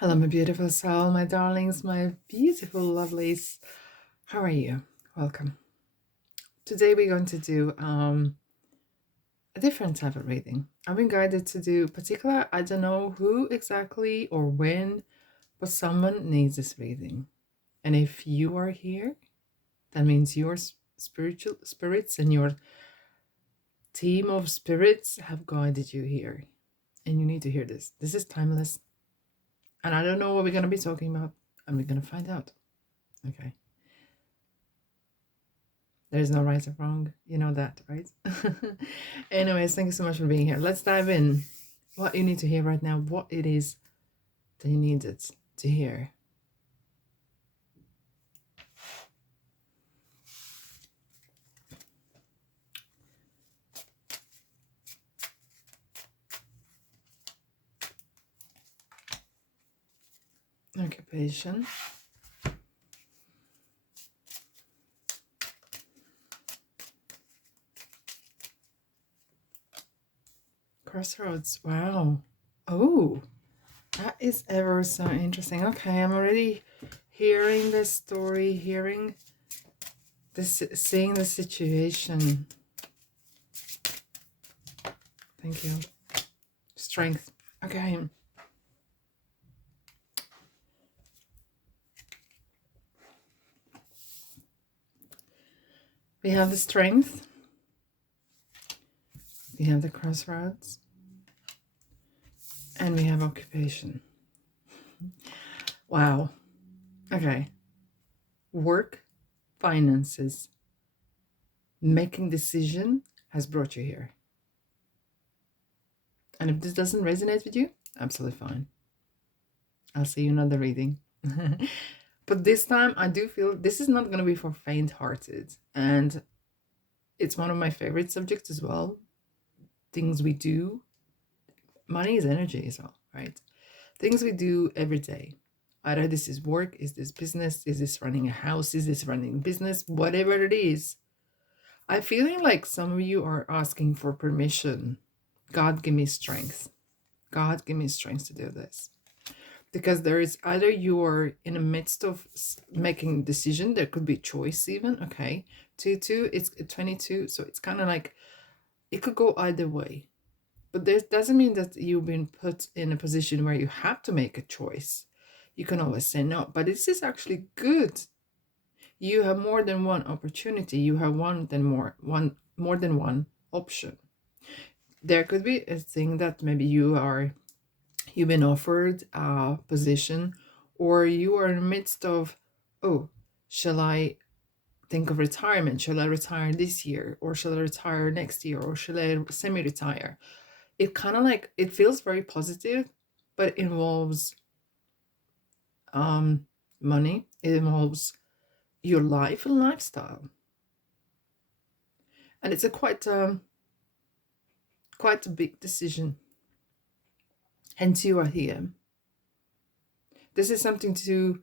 Hello, my beautiful soul, my darlings, my beautiful lovelies. How are you? Welcome. Today we're going to do a different type of reading. I've been guided to do particular, I don't know who exactly or when, but someone needs this reading. And if you are here, that means your spiritual spirits and your team of spirits have guided you here. And you need to hear this. This is timeless. And I don't know what we're going to be talking about. And we're going to find out. Okay. There's no right or wrong. You know that, right? Anyways, thank you so much for being here. Let's dive in. What you need to hear right now, what it is that you needed to hear. Occupation. Crossroads. Wow. Oh, that is ever so interesting. Okay, I'm already hearing this story, hearing this, seeing the situation. Thank you. Strength. Okay. We have the strength. We have the crossroads. And we have occupation. Wow. Okay. Work, finances, making decision has brought you here. And if this doesn't resonate with you, absolutely fine. I'll see you another reading. But this time I do feel this is not going to be for faint-hearted. And it's one of my favorite subjects as well. Things we do. Money is energy as well, right? Things we do every day. Either this is work, is this business, is this running a house, is this running business, whatever it is. I'm feeling like some of you are asking for permission. God, give me strength. God, give me strength to do this. Because there is either you're in the midst of making a decision, there could be choice even, okay. 2 it's 22, so it's kind of like it could go either way. But this doesn't mean that you've been put in a position where you have to make a choice. You can always say no, but this is actually good. You have more than one opportunity. You have more than one option. There could be a thing that maybe you've been offered a position, or you are in the midst of, oh, shall I think of retirement? Shall I retire this year, or shall I retire next year, or shall I semi-retire? It kind of like it feels very positive, but it involves money. It involves your life and lifestyle, and it's a quite a big decision. Hence, you are here. This is something to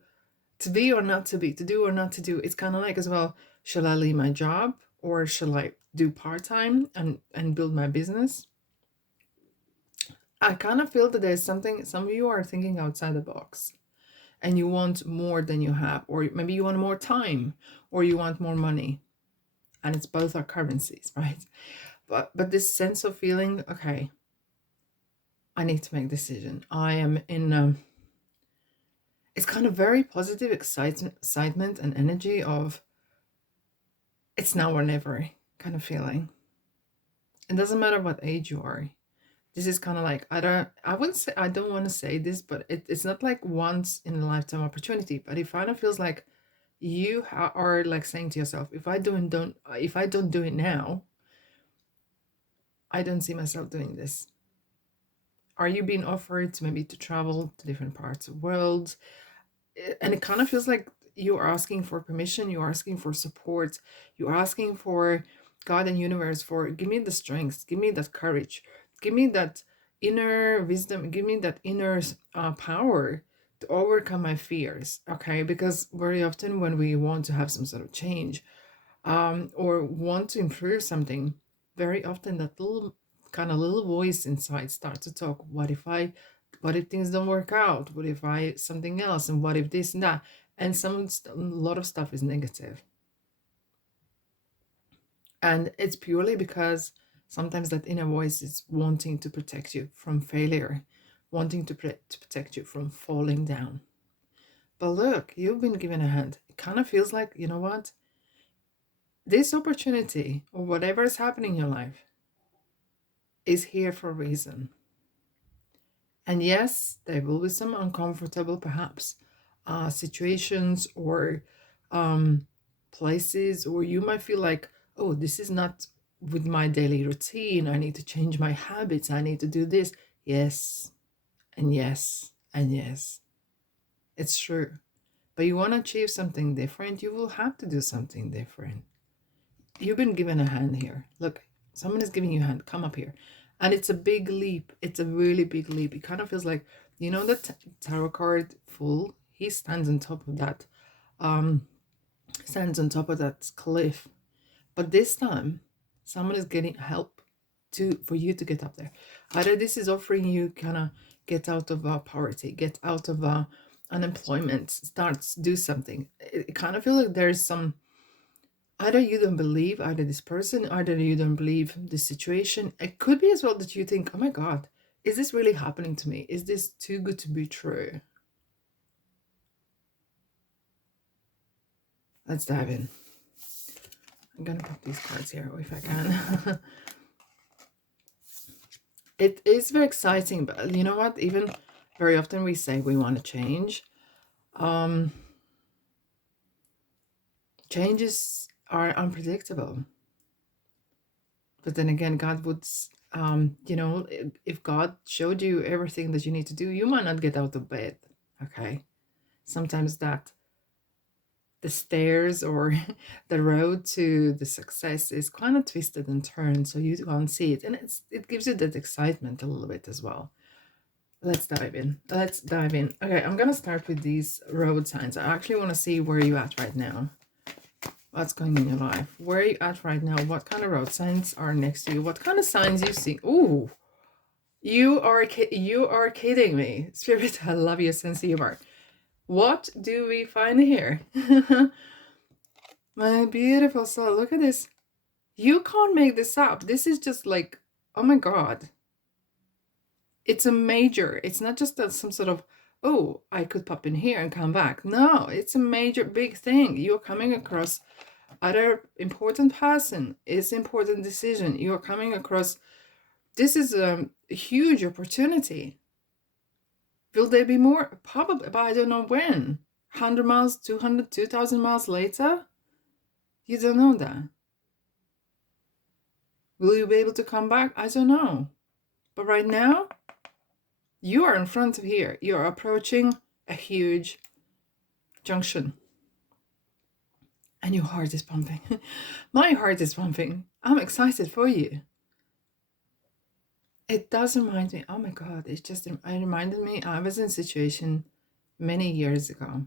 be or not to be, to do or not to do. It's kind of like as well, shall I leave my job or shall I do part-time and build my business? I kind of feel that there's something, some of you are thinking outside the box and you want more than you have, or maybe you want more time or you want more money. And it's both our currencies, right? But this sense of feeling, okay, I need to make a decision. I am in it's kind of very positive excitement and energy of it's now or never kind of feeling. It doesn't matter what age you are. This is kind of like, I wouldn't say, I don't want to say this, but it's not like once in a lifetime opportunity, but it kind of feels like you are like saying to yourself, if I don't do it now, I don't see myself doing this. Are you being offered to maybe to travel to different parts of the world? And it kind of feels like you're asking for permission, you're asking for support, you're asking for God and universe for give me the strength, give me that courage, give me that inner wisdom, give me that inner power to overcome my fears. Okay, because very often when we want to have some sort of change or want to improve something, very often that little voice inside starts to talk. What if I what if things don't work out? What if I something else? And what if this and that? And a lot of stuff is negative. And it's purely because sometimes that inner voice is wanting to protect you from failure, wanting to protect you from falling down. But look, you've been given a hand. It kind of feels like, you know what? This opportunity or whatever is happening in your life is here for a reason. And yes, there will be some uncomfortable, perhaps, situations or places, or you might feel like, oh, this is not with my daily routine. I need to change my habits. I need to do this. Yes, and yes, and yes. It's true. But you want to achieve something different, you will have to do something different. You've been given a hand here. Look, someone is giving you a hand. Come up here. And it's a big leap. It's a really big leap. It kind of feels like, you know, the tarot card Fool, he stands on top of that, stands on top of that cliff. But this time, someone is getting help for you to get up there. Either this is offering you kind of get out of poverty, get out of unemployment, do something. It kind of feels like there's some, either you don't believe either this person, either you don't believe this situation. It could be as well that you think, oh my God, is this really happening to me? Is this too good to be true? Let's dive in. I'm gonna put these cards here if I can. It is very exciting, but you know what? Even very often we say we want to change. Changes are unpredictable. But then again, God would, you know, if God showed you everything that you need to do, you might not get out of bed. Okay. Sometimes the stairs or the road to the success is kind of twisted and turned, so you can't see it. And it gives you that excitement a little bit as well. Let's dive in. Let's dive in. Okay, I'm going to start with these road signs. I actually want to see where you're at right now. What's going on in your life? Where are you at right now? What kind of road signs are next to you? What kind of signs you see? Ooh, you are kidding me. Spirit, I love your sense of humor. What do we find here? My beautiful soul, look at this. You can't make this up. This is just like, oh my God. It's a major, it's not just some sort of, oh, I could pop in here and come back. No, it's a major, big thing. You're coming across other important person. It's important decision. You're coming across, this is a huge opportunity. Will there be more? Probably, but I don't know when. 100 miles, 200, 2,000 miles later? You don't know that. Will you be able to come back? I don't know. But right now, you are in front of here. You're approaching a huge junction. And your heart is pumping. My heart is pumping. I'm excited for you. It does remind me, oh my God, it reminded me, I was in a situation many years ago.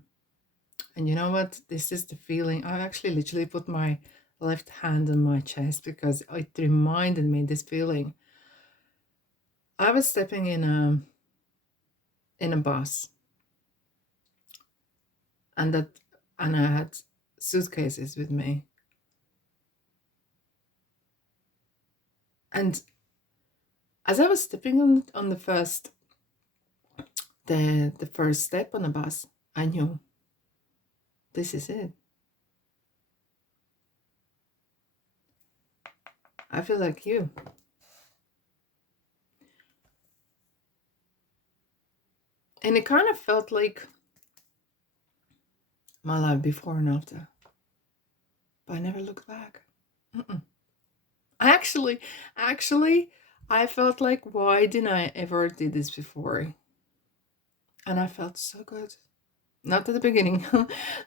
And you know what? This is the feeling. I actually literally put my left hand on my chest because it reminded me this feeling. I was stepping in a bus, and I had suitcases with me. And as I was stepping on the first step on the bus, I knew this is it. I feel like you. And it kind of felt like my life before and after. But I never looked back. Actually, I felt like, why didn't I ever do this before? And I felt so good. Not at the beginning.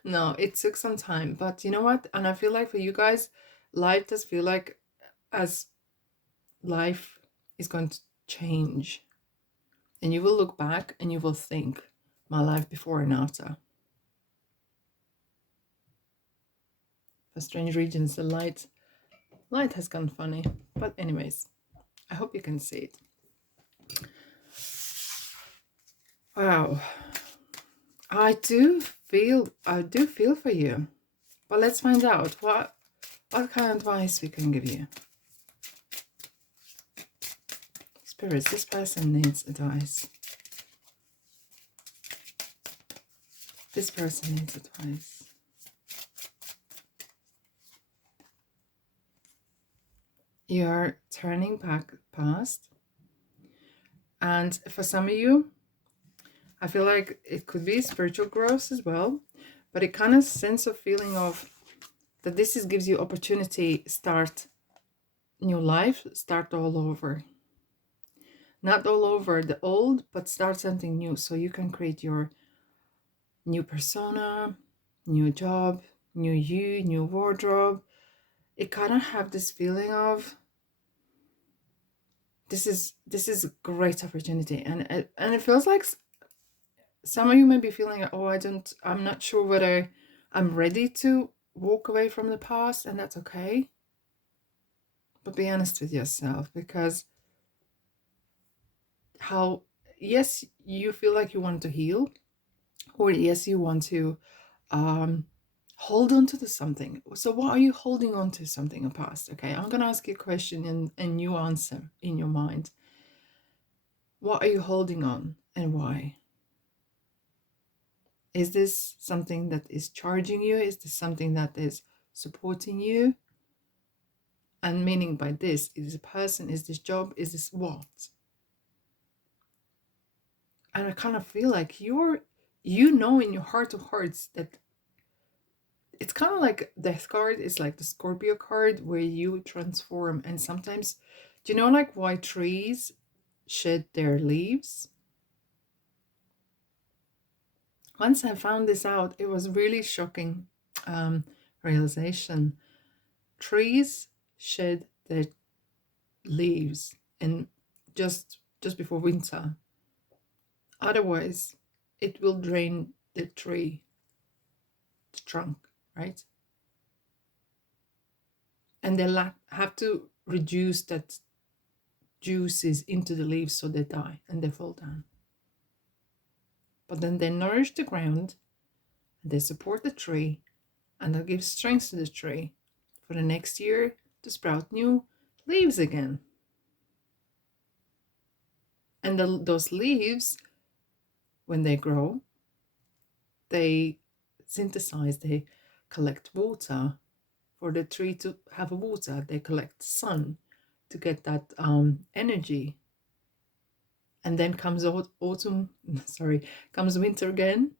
No, it took some time. But you know what? And I feel like for you guys, life does feel like as life is going to change. And you will look back and you will think, my life before and after. For strange regions, the light has gone funny. But anyways, I hope you can see it. Wow. I do feel for you. But let's find out what kind of advice we can give you. Spirits, this person needs advice. This person needs advice. You're turning back past. And for some of you, I feel like it could be spiritual growth as well. But it kind of sense of feeling of that this gives you opportunity, start new life, start all over. Not all over the old, but start something new so you can create your new persona, new job, new you, new wardrobe. It kind of have this feeling of this is a great opportunity, and it feels like some of you may be feeling, oh, I'm not sure whether I'm ready to walk away from the past, and that's okay. But be honest with yourself, because yes, you feel like you want to heal, or yes, you want to hold on to something. So what are you holding on to? Something of past? Okay, I'm gonna ask you a question and you answer in your mind. What are you holding on and why? Is this something that is charging you? Is this something that is supporting you? And meaning by this, is this a person, is this job, is this what? And I kind of feel like you know in your heart of hearts that it's kind of like death card is like the Scorpio card where you transform. And sometimes, do you know like why trees shed their leaves? Once I found this out, it was really shocking realization. Trees shed their leaves and just before winter. Otherwise, it will drain the tree, the trunk, right? And they have to reduce that juices into the leaves so they die and they fall down. But then they nourish the ground, they support the tree, and they'll give strength to the tree for the next year to sprout new leaves again. And those leaves, when they grow, they synthesize, they collect water for the tree to have water. They collect sun to get that energy. And then comes autumn, sorry, comes winter again,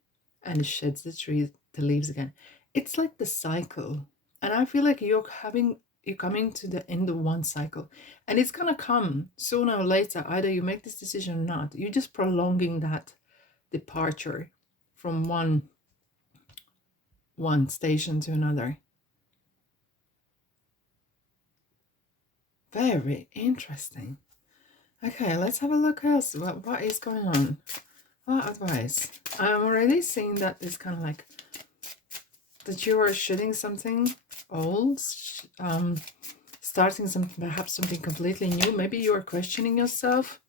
and it sheds the leaves again. It's like the cycle. And I feel like you're coming to the end of one cycle. And it's gonna come sooner or later. Either you make this decision or not. You're just prolonging that departure from one station to another. Very interesting. Okay, let's have a look else. What is going on? What advice? I'm already seeing that it's kind of like that you are shedding something old, starting something, perhaps something completely new. Maybe you are questioning yourself.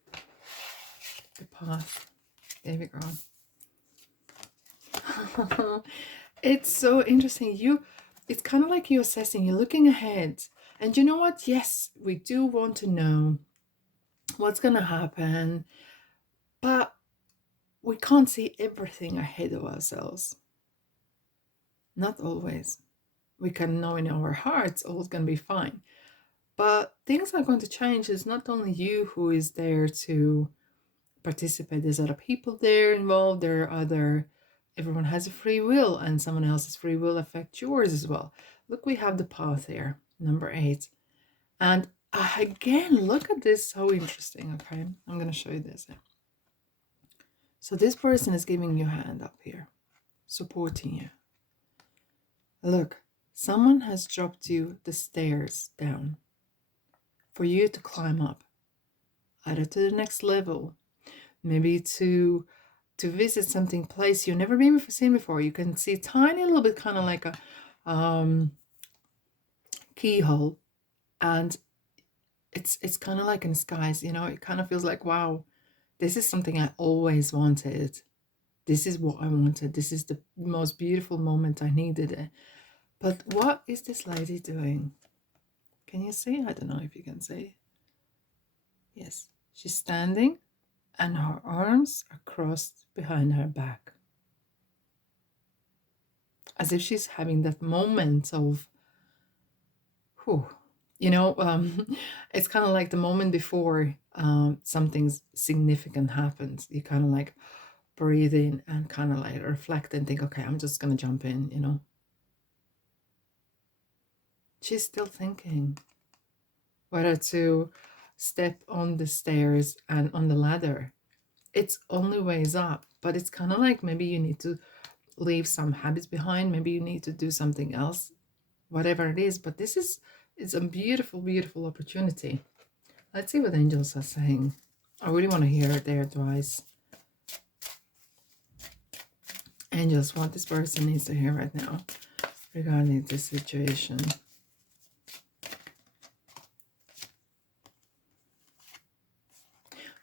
The path. There we go. It's so interesting. It's kind of like you're assessing, you're looking ahead. And you know what? Yes, we do want to know what's going to happen, but we can't see everything ahead of ourselves. Not always. We can know in our hearts all's going to be fine. But things are going to change. It's not only you who is there to participate. There's other people there involved. Everyone has a free will, and someone else's free will affects yours as well. Look, we have the path here, number 8. And again, look at this, so interesting. Okay, I'm going to show you this. So this person is giving you a hand up here, supporting you. Look, someone has dropped you the stairs down for you to climb up, either to the next level, maybe to visit something place you've never been seen before. You can see tiny little bit, kind of like a keyhole, and it's kind of like in skies, you know. It kind of feels like, wow, This is something I always wanted. This is what I wanted. This is the most beautiful moment. I needed it. But what is this lady doing? Can you see? I don't know if you can see. Yes. She's standing and her arms are crossed behind her back. As if she's having that moment of, whew, you know, it's kind of like the moment before something significant happens. You kind of like breathe in and kind of like reflect and think, okay, I'm just going to jump in, you know. She's still thinking whether to step on the stairs and on the ladder. It's only ways up, but it's kind of like maybe you need to leave some habits behind. Maybe you need to do something else, whatever it is. But it's a beautiful, beautiful opportunity. Let's see what angels are saying. I really want to hear their advice. Angels, what this person needs to hear right now regarding this situation.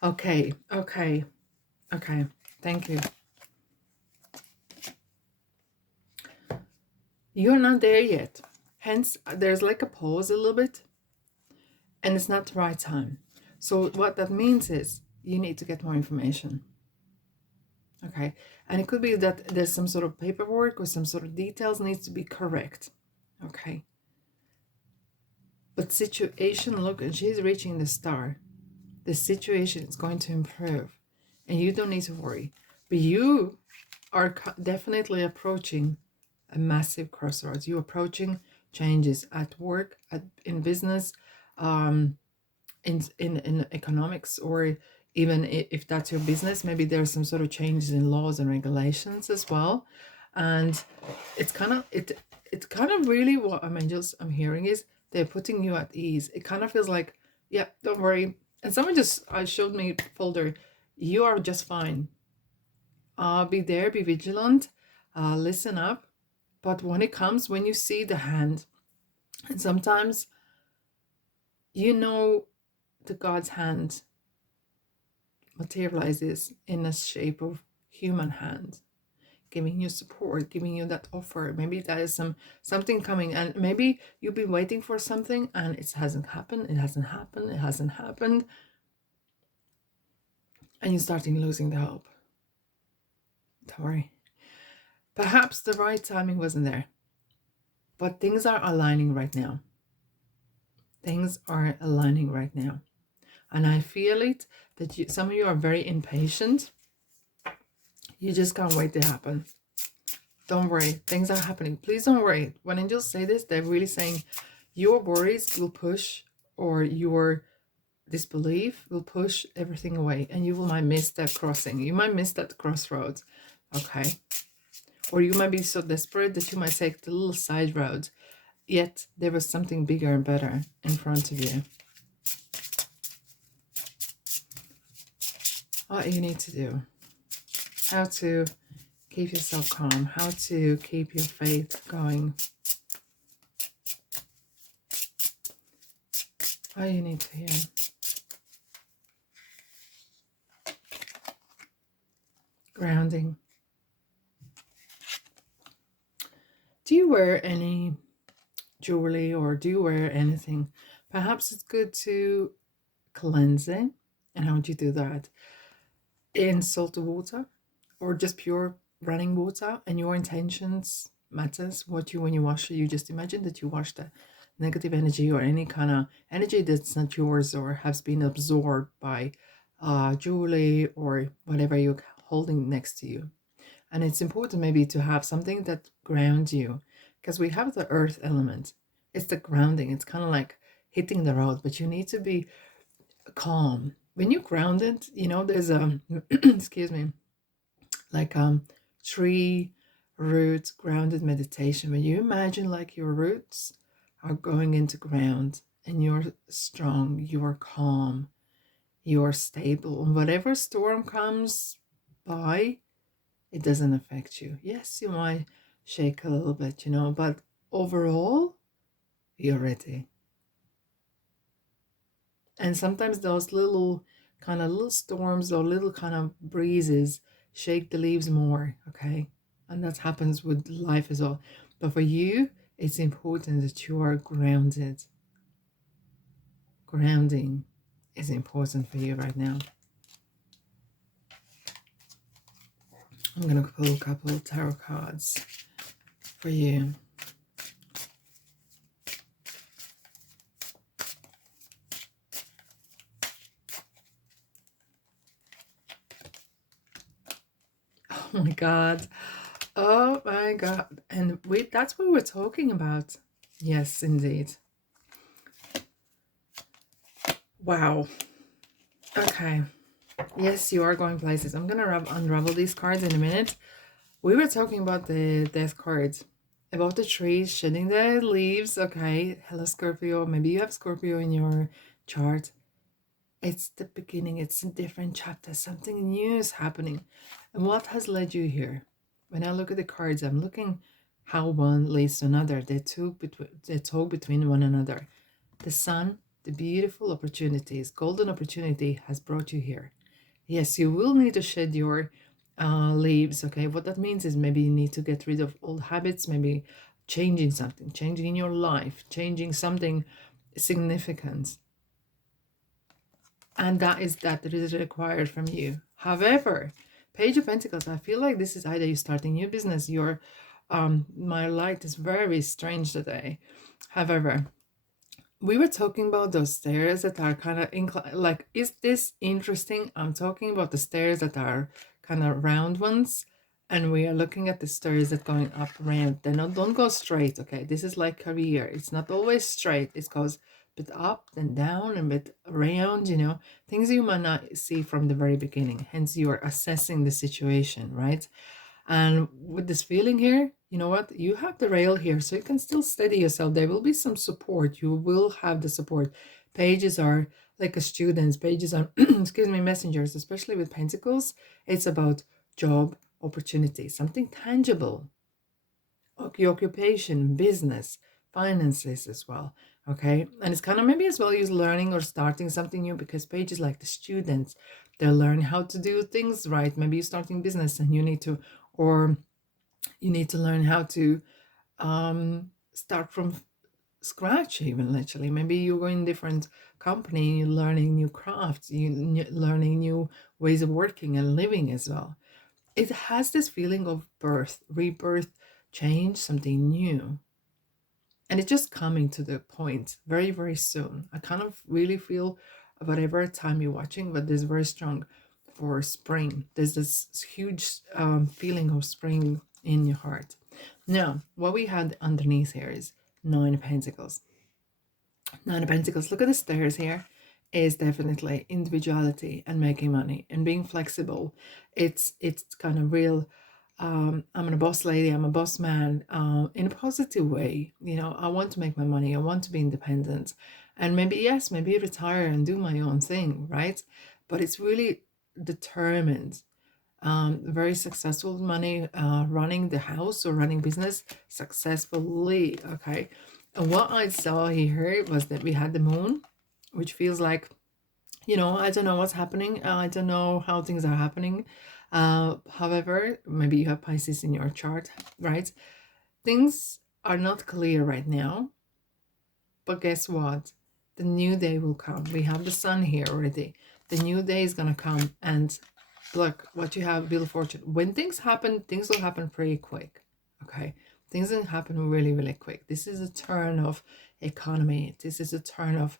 Okay. Thank you. You're not there yet. Hence, there's like a pause a little bit. And it's not the right time. So what that means is you need to get more information. Okay. And it could be that there's some sort of paperwork or some sort of details needs to be correct. Okay. But situation, look, and she's reaching the star. The situation is going to improve. And you don't need to worry. But you are definitely approaching a massive crossroads. You're approaching changes at work, in business, in economics, or even if that's your business, maybe there's some sort of changes in laws and regulations as well. And it's kind of really what I'm hearing is they're putting you at ease. It kind of feels like, yeah, don't worry. And someone just showed me a folder. You are just fine. Be there, be vigilant, listen up. But when you see the hand, and sometimes, you know, the God's hand materializes in the shape of human hand, giving you support, giving you that offer. Maybe that is something coming, and maybe you've been waiting for something and it hasn't happened, and you're starting losing the hope. Don't worry. Perhaps the right timing wasn't there, but things are aligning right now. Things are aligning right now. And I feel it that some of you are very impatient. You just can't wait to happen. Don't worry. Things are happening. Please don't worry. When angels say this, they're really saying your worries will push, or your disbelief will push everything away. And you might miss that crossing. You might miss that crossroads. Okay. Or you might be so desperate that you might take the little side road. Yet there was something bigger and better in front of you. What you need to do. How to keep yourself calm. How to keep your faith going. What you need to hear. Grounding. Do you wear any jewelry, or do you wear anything? Perhaps it's good to cleanse it. And how would you do that? In salted water, or just pure running water, and your intentions matters. When you wash it, you just imagine that you wash the negative energy or any kind of energy that's not yours or has been absorbed by jewelry or whatever you're holding next to you. And it's important maybe to have something that grounds you, because we have the earth element. It's the grounding. It's kind of like hitting the road, but you need to be calm. When you're grounded, you know, there's a, excuse me, like tree roots grounded meditation. When you imagine like your roots are going into ground and you're strong, you're calm, you're stable. And whatever storm comes by, it doesn't affect you. Yes, you might shake a little bit, you know, but overall, you're ready. And sometimes those little kind of little storms or little kind of breezes shake the leaves more, okay? And that happens with life as well. But for you, it's important that you are grounded. Grounding is important for you right now. I'm going to pull a couple of tarot cards for you. Oh my God. Oh my God. And that's what we're talking about. Yes, indeed. Wow. Okay. Yes, you are going places. I'm going to unravel these cards in a minute. We were talking about the death cards, about the trees shedding their leaves. Okay. Hello, Scorpio. Maybe you have Scorpio in your chart. It's the beginning. It's a different chapter. Something new is happening. And what has led you here? When I look at the cards, I'm looking how one leads to another. They talk between one another. The sun, the beautiful opportunities, golden opportunity has brought you here. Yes, you will need to shed your leaves. Okay, what that means is maybe you need to get rid of old habits, maybe changing something, changing in your life, changing something significant. And that is required from you. However, Page of Pentacles, I feel like this is either you starting new business, your my light is very strange today. However, we were talking about those stairs that are kind of like, is this interesting? I'm talking about the stairs that are kind of round ones, and we are looking at the stairs that going up round. They don't go straight. Okay, this is like career. It's not always straight. It goes a bit up and down and a bit around, you know, things you might not see from the very beginning. Hence, you are assessing the situation, right? And with this feeling here, you know what? You have the rail here, so you can still steady yourself. There will be some support. You will have the support. Pages are like a student's. Pages are, excuse me, messengers, especially with Pentacles. It's about job opportunity, something tangible. Your occupation, business, finances as well. Okay. And it's kind of maybe as well use learning or starting something new, because pages like the students, they'll learn how to do things right. Maybe you're starting business and you need to, or you need to learn how to start from scratch, even literally. Maybe you're going different company, you're learning new crafts, you learning new ways of working and living as well. It has this feeling of birth, rebirth, change, something new. And it's just coming to the point very, very soon. I kind of really feel, whatever time you're watching, but there's very strong for spring. There's this huge feeling of spring in your heart. Now, what we had underneath here is Nine of Pentacles. Nine of Pentacles, look at the stairs here, is definitely individuality and making money and being flexible. It's kind of real. I'm a boss lady, I'm a boss man, in a positive way. You know, I want to make my money, I want to be independent. And maybe, yes, maybe retire and do my own thing, right? But it's really determined. Very successful money, running the house or running business successfully, okay? And what I saw here was that we had the moon, which feels like, you know, I don't know what's happening. I don't know how things are happening. However, maybe you have Pisces in your chart, right? Things are not clear right now. But guess what? The new day will come. We have the sun here already. The new day is going to come. And look, what you have, Wheel of Fortune. When things happen, things will happen pretty quick. Okay? Things will happen really, really quick. This is a turn of economy. This is a turn of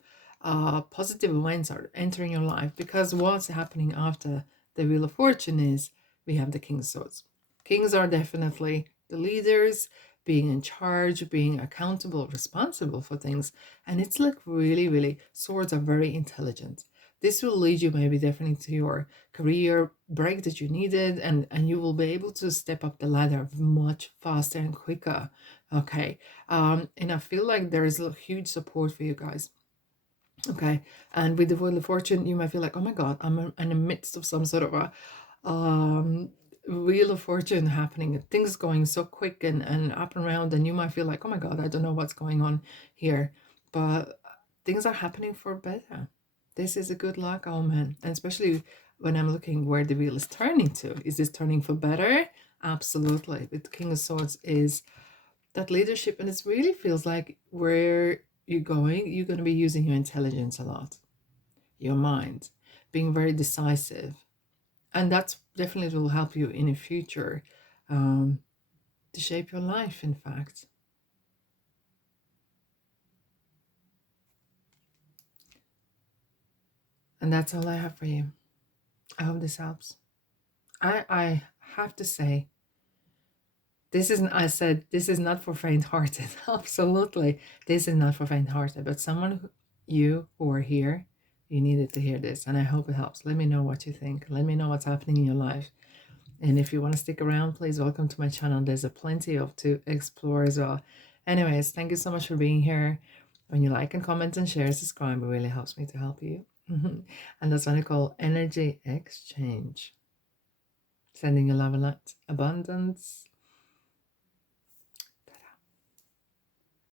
positive events are entering your life, because what's happening after the Wheel of Fortune is we have the King of Swords. Kings are definitely the leaders, being in charge, being accountable, responsible for things. And it's like really, really, swords are very intelligent. This will lead you maybe definitely to your career break that you needed, and you will be able to step up the ladder much faster and quicker. Okay. And I feel like there is a huge support for you guys. Okay. And with the Wheel of Fortune, you might feel like, oh my God, I'm in the midst of some sort of a Wheel of Fortune happening, things going so quick and up and around, and you might feel like, oh my God, I don't know what's going on here. But things are happening for better. This is a good luck omen, and especially when I'm looking where the wheel is turning to. Is this turning for better? Absolutely. With the King of Swords is that leadership, and it really feels like where you're going, you're going to be using your intelligence a lot, your mind, being very decisive, and that's definitely will help you in the future to shape your life, in fact. And that's all I have for you. I hope this helps. I have to say, this isn't, I said, this is not for faint hearted. Absolutely. This is not for faint hearted, but someone, you who are here, you needed to hear this. And I hope it helps. Let me know what you think. Let me know what's happening in your life. And if you want to stick around, please welcome to my channel. There's a plenty of to explore as well. Anyways, thank you so much for being here. When you like and comment and share, subscribe, it really helps me to help you. And that's what I call energy exchange. Sending you love and light, abundance,